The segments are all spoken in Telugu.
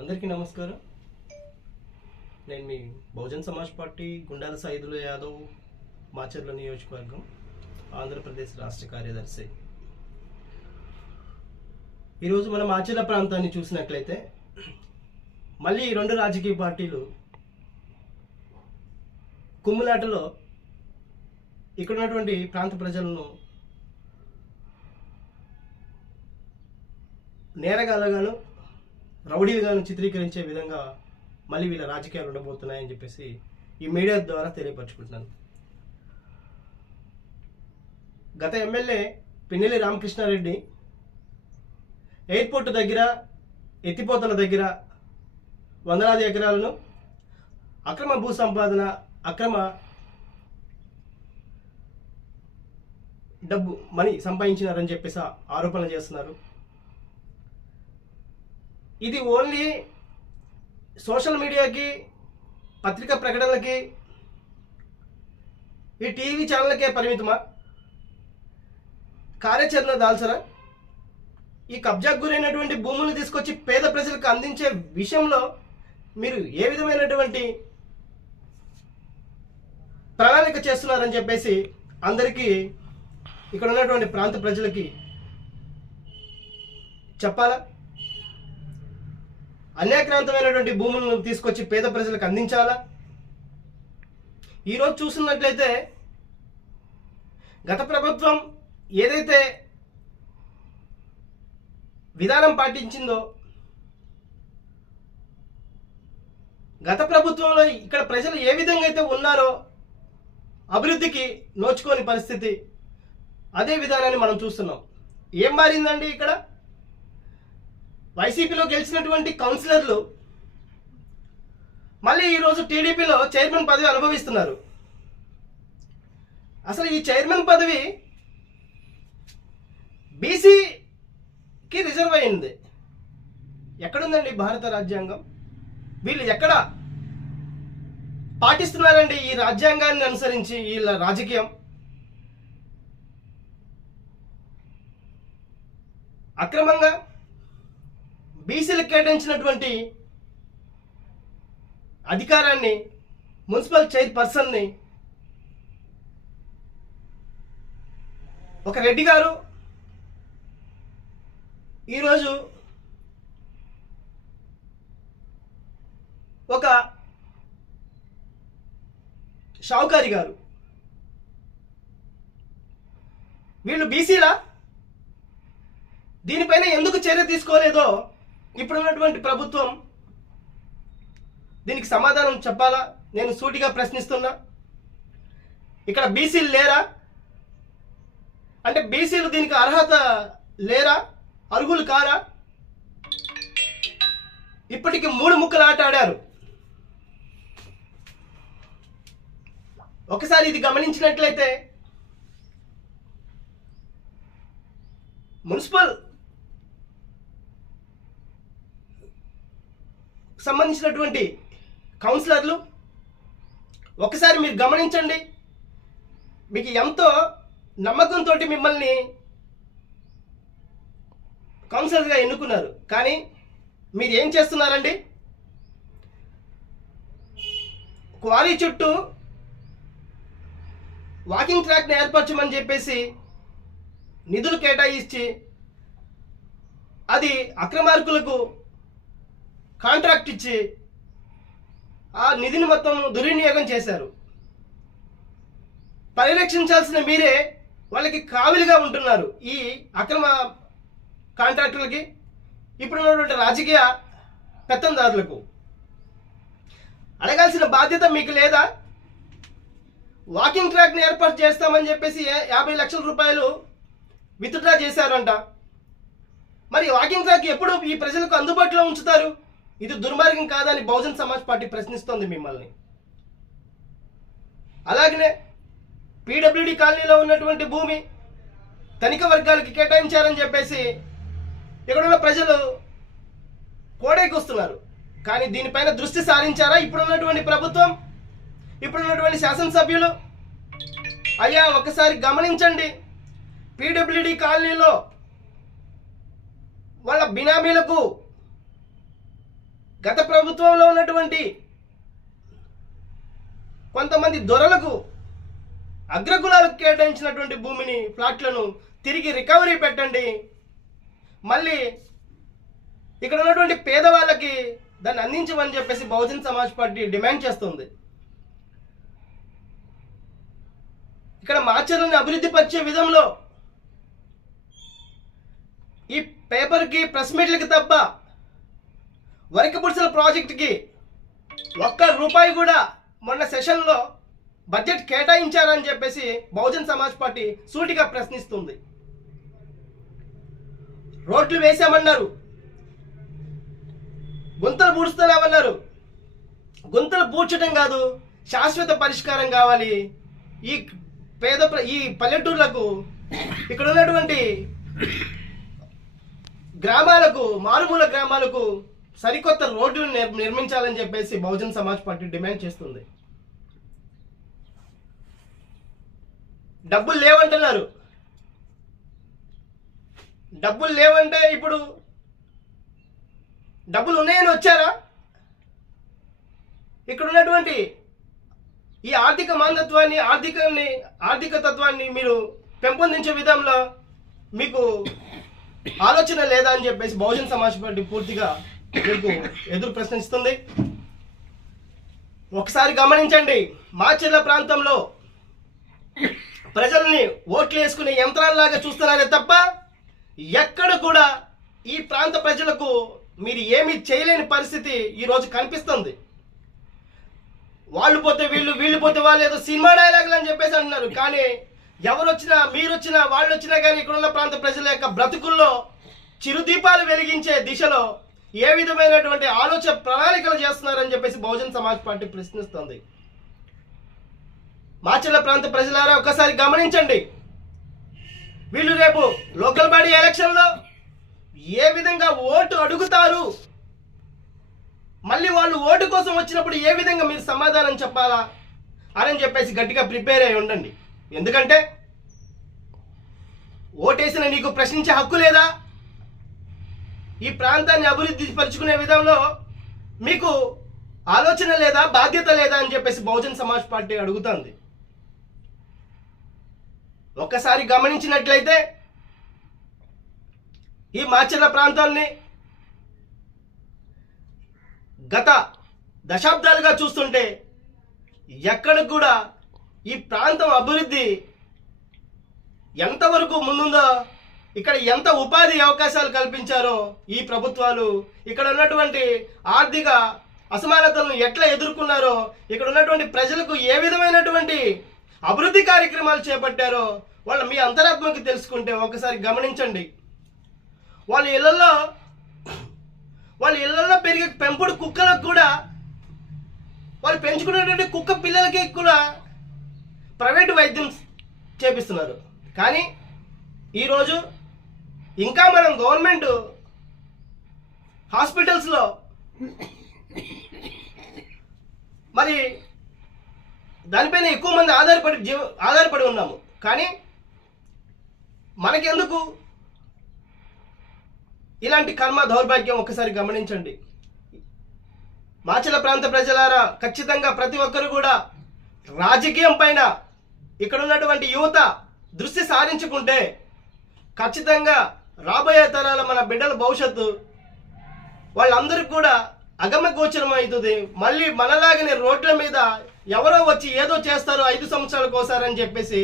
అందరికీ నమస్కారం. నేను మీ బహుజన్ సమాజ్ పార్టీ గుండాల సైదులు యాదవ్ మాచర్ల నియోజకవర్గం ఆంధ్రప్రదేశ్ రాష్ట్ర కార్యదర్శి. ఈరోజు మన మాచర్ల ప్రాంతాన్ని చూసినట్లయితే మళ్ళీ ఈ రెండు రాజకీయ పార్టీలు కుమ్ములాటలో ఇక్కడ ఉన్నటువంటి ప్రాంత ప్రజలను నేరగాళ్ళగాను రౌడీలుగాను చిత్రీకరించే విధంగా మళ్ళీ వీళ్ళ రాజకీయాలు ఉండబోతున్నాయని చెప్పేసి ఈ మీడియా ద్వారా తెలియపరచుకుంటున్నాను. గత ఎమ్మెల్యే పిన్నెల్లి రామకృష్ణారెడ్డి ఎయిర్పోర్ట్ దగ్గర ఎత్తిపోతల దగ్గర వందలాది ఎకరాలను అక్రమ భూ సంపాదన అక్రమ డబ్బు మనీ సంపాదించినారని చెప్పేసి ఆరోపణలు చేస్తున్నారు. ఇది ఓన్లీ సోషల్ మీడియాకి పత్రికా ప్రకటనలకి ఈ టీవీ ఛానళ్ళకే పరిమితమా? కార్యాచరణ దాల్చరా? ఈ కబ్జాకు గురైనటువంటి భూములను తీసుకొచ్చి పేద ప్రజలకు అందించే విషయంలో మీరు ఏ విధమైనటువంటి ప్రణాళిక చేస్తున్నారని చెప్పేసి అందరికీ ఇక్కడ ఉన్నటువంటి ప్రాంత ప్రజలకి చెప్పాలా? అన్యాక్రాంతమైనటువంటి భూములను తీసుకొచ్చి పేద ప్రజలకు అందించాలా? ఈరోజు చూస్తున్నట్లయితే గత ప్రభుత్వం ఏదైతే విధానం పాటించిందో, గత ప్రభుత్వంలో ఇక్కడ ప్రజలు ఏ విధంగా అయితే ఉన్నారో అభివృద్ధికి నోచుకోని పరిస్థితి, అదే విధానాన్ని మనం చూస్తున్నాం. ఏం మారిందండి? ఇక్కడ వైసీపీలో గెలిచినటువంటి కౌన్సిలర్లు మళ్ళీ ఈరోజు టీడీపీలో చైర్మన్ పదవి అనుభవిస్తున్నారు. అసలు ఈ చైర్మన్ పదవి బీసీకి రిజర్వ్ అయింది. ఎక్కడుందండి భారత రాజ్యాంగం? వీళ్ళు ఎక్కడ పాటిస్తున్నారండి ఈ రాజ్యాంగాన్ని అనుసరించి వీళ్ళ రాజకీయం? అక్రమంగా బీసీలకు కేటాయించినటువంటి అధికారాన్ని మున్సిపల్ చైర్పర్సన్ని ఒక రెడ్డి గారు ఈరోజు ఒక షావుకారి గారు, వీళ్ళు బీసీలా? దీనిపైన ఎందుకు చర్య తీసుకోలేదో ఇప్పుడున్నటువంటి ప్రభుత్వం దీనికి సమాధానం చెప్పాలా? నేను సూటిగా ప్రశ్నిస్తున్నా. ఇక్కడ బీసీలు లేరా? అంటే బీసీలు దీనికి అర్హత లేరా? అర్హులు కారా? ఇప్పటికి 3 ముక్కలు ఆట ఆడారు. ఒకసారి ఇది గమనించినట్లయితే మున్సిపల్ సంబంధించినటువంటి కౌన్సిలర్లు ఒకసారి మీరు గమనించండి. మీకు ఎంతో నమ్మకంతో మిమ్మల్ని కౌన్సిలర్గా ఎన్నుకున్నారు, కానీ మీరు ఏం చేస్తున్నారండి? క్వారీ చుట్టూ వాకింగ్ ట్రాక్ని ఏర్పరచమని చెప్పేసి నిధులు కేటాయించి అది అక్రమార్కులకు కాంట్రాక్ట్ ఇచ్చి ఆ నిధిని మొత్తం దుర్వినియోగం చేశారు. పరిరక్షించాల్సిన మీరే వాళ్ళకి కావిలిగా ఉంటున్నారు. ఈ అక్రమ కాంట్రాక్టులకి, ఇప్పుడున్నటువంటి రాజకీయ పెత్తందారులకు అడగాల్సిన బాధ్యత మీకు లేదా? వాకింగ్ ట్రాక్ని ఏర్పాటు చేస్తామని చెప్పేసి 50 లక్షల రూపాయలు విత్డ్రా చేశారంట. మరి వాకింగ్ ట్రాక్ ఎప్పుడు ఈ ప్రజలకు అందుబాటులో ఉంచుతారు? ఇది దుర్మార్గం కాదని బహుజన్ సమాజ్ పార్టీ ప్రశ్నిస్తోంది మిమ్మల్ని. అలాగనే పీడబ్ల్యూడి కాలనీలో ఉన్నటువంటి భూమి ధనిక వర్గాలకి కేటాయించారని చెప్పేసి ఇక్కడున్న ప్రజలు కోడైకొస్తున్నారు. కానీ దీనిపైన దృష్టి సారించారా ఇప్పుడున్నటువంటి ప్రభుత్వం, ఇప్పుడున్నటువంటి శాసనసభ్యులు? అయ్యా ఒకసారి గమనించండి. పీడబ్ల్యూడి కాలనీలో వాళ్ళ బినామీలకు గత ప్రభుత్వంలో ఉన్నటువంటి కొంతమంది దొరలకు అగ్రకులాలకు కేటాయించినటువంటి భూమిని ప్లాట్లను తిరిగి రికవరీ పెట్టండి, మళ్ళీ ఇక్కడ ఉన్నటువంటి పేదవాళ్ళకి దాన్ని అందించమని చెప్పేసి బహుజన్ సమాజ్ పార్టీ డిమాండ్ చేస్తుంది. ఇక్కడ మాచర్లను అభివృద్ధి పరిచే విధంలో ఈ పేపర్కి ప్రెస్ మీట్లకి తప్ప వరికపుడిసెల ప్రాజెక్టుకి ₹1 కూడా మొన్న సెషన్లో బడ్జెట్ కేటాయించారని చెప్పేసి బహుజన్ సమాజ్ పార్టీ సూటిగా ప్రశ్నిస్తుంది. రోడ్లు వేసామన్నారు, గుంతలు పూడుస్తున్నామన్నారు. గుంతలు పూడ్చడం కాదు, శాశ్వత పరిష్కారం కావాలి. ఈ పల్లెటూర్లకు, ఇక్కడ ఉన్నటువంటి గ్రామాలకు, మారుమూల గ్రామాలకు సరికొత్త రోడ్లు నిర్మించాలని చెప్పేసి బహుజన్ సమాజ్ పార్టీ డిమాండ్ చేస్తుంది. డబ్బులు లేవంటున్నారు. డబ్బులు లేవంటే ఇప్పుడు డబ్బులు ఉన్నాయని వచ్చారా? ఇక్కడ ఉన్నటువంటి ఈ ఆర్థిక మాంద్యత్వాన్ని, ఆర్థిక తత్వాన్ని మీరు పెంపొందించే విధంలో మీకు ఆలోచన లేదా అని చెప్పేసి బహుజన్ సమాజ్ పార్టీ పూర్తిగా మీకు ఎదురు ప్రశ్నిస్తుంది. ఒకసారి గమనించండి, మాచర్ల ప్రాంతంలో ప్రజల్ని ఓట్లు వేసుకునే యంత్రాల్లాగా చూస్తున్నారే తప్ప ఎక్కడ కూడా ఈ ప్రాంత ప్రజలకు మీరు ఏమీ చేయలేని పరిస్థితి ఈరోజు కనిపిస్తుంది. వాళ్ళు పోతే వీళ్ళు, వీళ్ళు పోతే వాళ్ళు, ఏదో సినిమా డైలాగులు అని చెప్పేసి అంటున్నారు. కానీ ఎవరు వచ్చినా, మీరు వచ్చినా, వాళ్ళు వచ్చినా కానీ ఇక్కడున్న ప్రాంత ప్రజల యొక్క బ్రతుకుల్లో చిరుదీపాలు వెలిగించే దిశలో ఏ విధమైనటువంటి ఆలోచన ప్రణాళికలు చేస్తున్నారని చెప్పేసి బహుజన్ సమాజ్ పార్టీ ప్రశ్నిస్తుంది. మాచర్ల ప్రాంత ప్రజలారా ఒకసారి గమనించండి, వీళ్ళు రేపు లోకల్ బాడీ ఎలక్షన్లో ఏ విధంగా ఓటు అడుగుతారు, మళ్ళీ వాళ్ళు ఓటు కోసం వచ్చినప్పుడు ఏ విధంగా మీరు సమాధానం చెప్పాలా అని చెప్పేసి గట్టిగా ప్రిపేర్ అయి ఉండండి. ఎందుకంటే ఓటేసిన నీకు ప్రశ్నించే హక్కు లేదా? ఈ ప్రాంతాన్ని అభివృద్ధి పరుచుకునే విధంలో మీకు ఆలోచన లేదా, బాధ్యత లేదా అని చెప్పేసి బహుజన్ సమాజ్ పార్టీ అడుగుతుంది. ఒక్కసారి గమనించినట్లయితే ఈ మాచర్ల ప్రాంతాన్ని గత దశాబ్దాలుగా చూస్తుంటే ఎక్కడ కూడా ఈ ప్రాంతం అభివృద్ధి ఎంతవరకు ముందుందో, ఇక్కడ ఎంత ఉపాధి అవకాశాలు కల్పించారో ఈ ప్రభుత్వాలు, ఇక్కడ ఉన్నటువంటి ఆర్థిక అసమానతలను ఎట్లా ఎదుర్కొన్నారో, ఇక్కడ ఉన్నటువంటి ప్రజలకు ఏ విధమైనటువంటి అభివృద్ధి కార్యక్రమాలు చేపట్టారో వాళ్ళ మీ అంతరాత్మకి తెలుసుకుంటే ఒకసారి గమనించండి. వాళ్ళ ఇళ్లలో పెరిగే పెంపుడు కుక్కలకు కూడా, వాళ్ళు పెంచుకునేటువంటి కుక్క పిల్లలకి కూడా ప్రైవేటు వైద్యం చేపిస్తున్నారు. కానీ ఈరోజు ఇంకా మనం గవర్నమెంట్ హాస్పిటల్స్లో మరి దానిపైన ఎక్కువ మంది ఆధారపడి ఉన్నాము. కానీ మనకెందుకు ఇలాంటి కర్మ దౌర్భాగ్యం? ఒకసారి గమనించండి. మాచర్ల ప్రాంత ప్రజలారా, ఖచ్చితంగా ప్రతి ఒక్కరు కూడా రాజకీయం పైన ఇక్కడ ఉన్నటువంటి యువత దృష్టి సారించుకుంటే ఖచ్చితంగా రాబోయే తరాల మన బిడ్డల భవిష్యత్తు వాళ్ళందరికీ కూడా అగమ్యగోచరం అవుతుంది. మళ్ళీ మనలాగనే రోడ్ల మీద ఎవరో వచ్చి ఏదో చేస్తారు 5 సంవత్సరాలకు ఒకసారి అని చెప్పేసి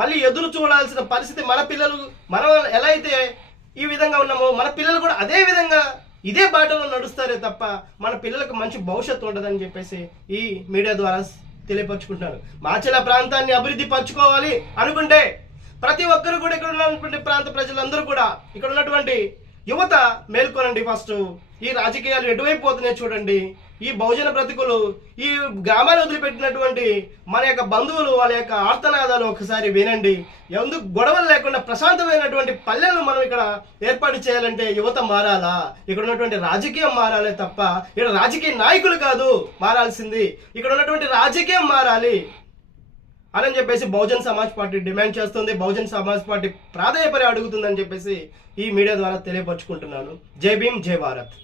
మళ్ళీ ఎదురు చూడాల్సిన పరిస్థితి మన పిల్లలు, మనం ఎలా అయితే ఈ విధంగా ఉన్నామో మన పిల్లలు కూడా అదే విధంగా ఇదే బాటలో నడుస్తారే తప్ప మన పిల్లలకు మంచి భవిష్యత్తు ఉండదని చెప్పేసి ఈ మీడియా ద్వారా తెలియపరుచుకుంటున్నాను. మాచర్ల ప్రాంతాన్ని అభివృద్ధి పరచుకోవాలి అనుకుంటే ప్రతి ఒక్కరు కూడా ఇక్కడ ఉన్నటువంటి ప్రాంత ప్రజలందరూ కూడా, ఇక్కడ ఉన్నటువంటి యువత మేల్కొనండి. ఫస్ట్ ఈ రాజకీయాలు ఎటువైపు పోతున్నాయి చూడండి. ఈ బహుజన బ్రతుకులు, ఈ గ్రామాలు వదిలిపెట్టినటువంటి మన యొక్క బంధువులు వాళ్ళ యొక్క ఆర్తనాదాలు ఒకసారి వినండి. ఎందుకు గొడవలు లేకుండా ప్రశాంతమైనటువంటి పల్లెలను మనం ఇక్కడ ఏర్పాటు చేయాలంటే యువత మారాలా, ఇక్కడ ఉన్నటువంటి రాజకీయం మారాలి తప్ప ఇక్కడ రాజకీయ నాయకులు కాదు మారాల్సింది, ఇక్కడ ఉన్నటువంటి రాజకీయం మారాలి అని చెప్పేసి బహుజన్ సమాజ్ పార్టీ డిమాండ్ చేస్తుంది. బహుజన్ సమాజ్ పార్టీ ప్రాధాన్యపరి అడుగుతుందని చెప్పేసి ఈ మీడియా ద్వారా తెలియపరుచుకుంటున్నాను. జై భీమ్, జై భారత్.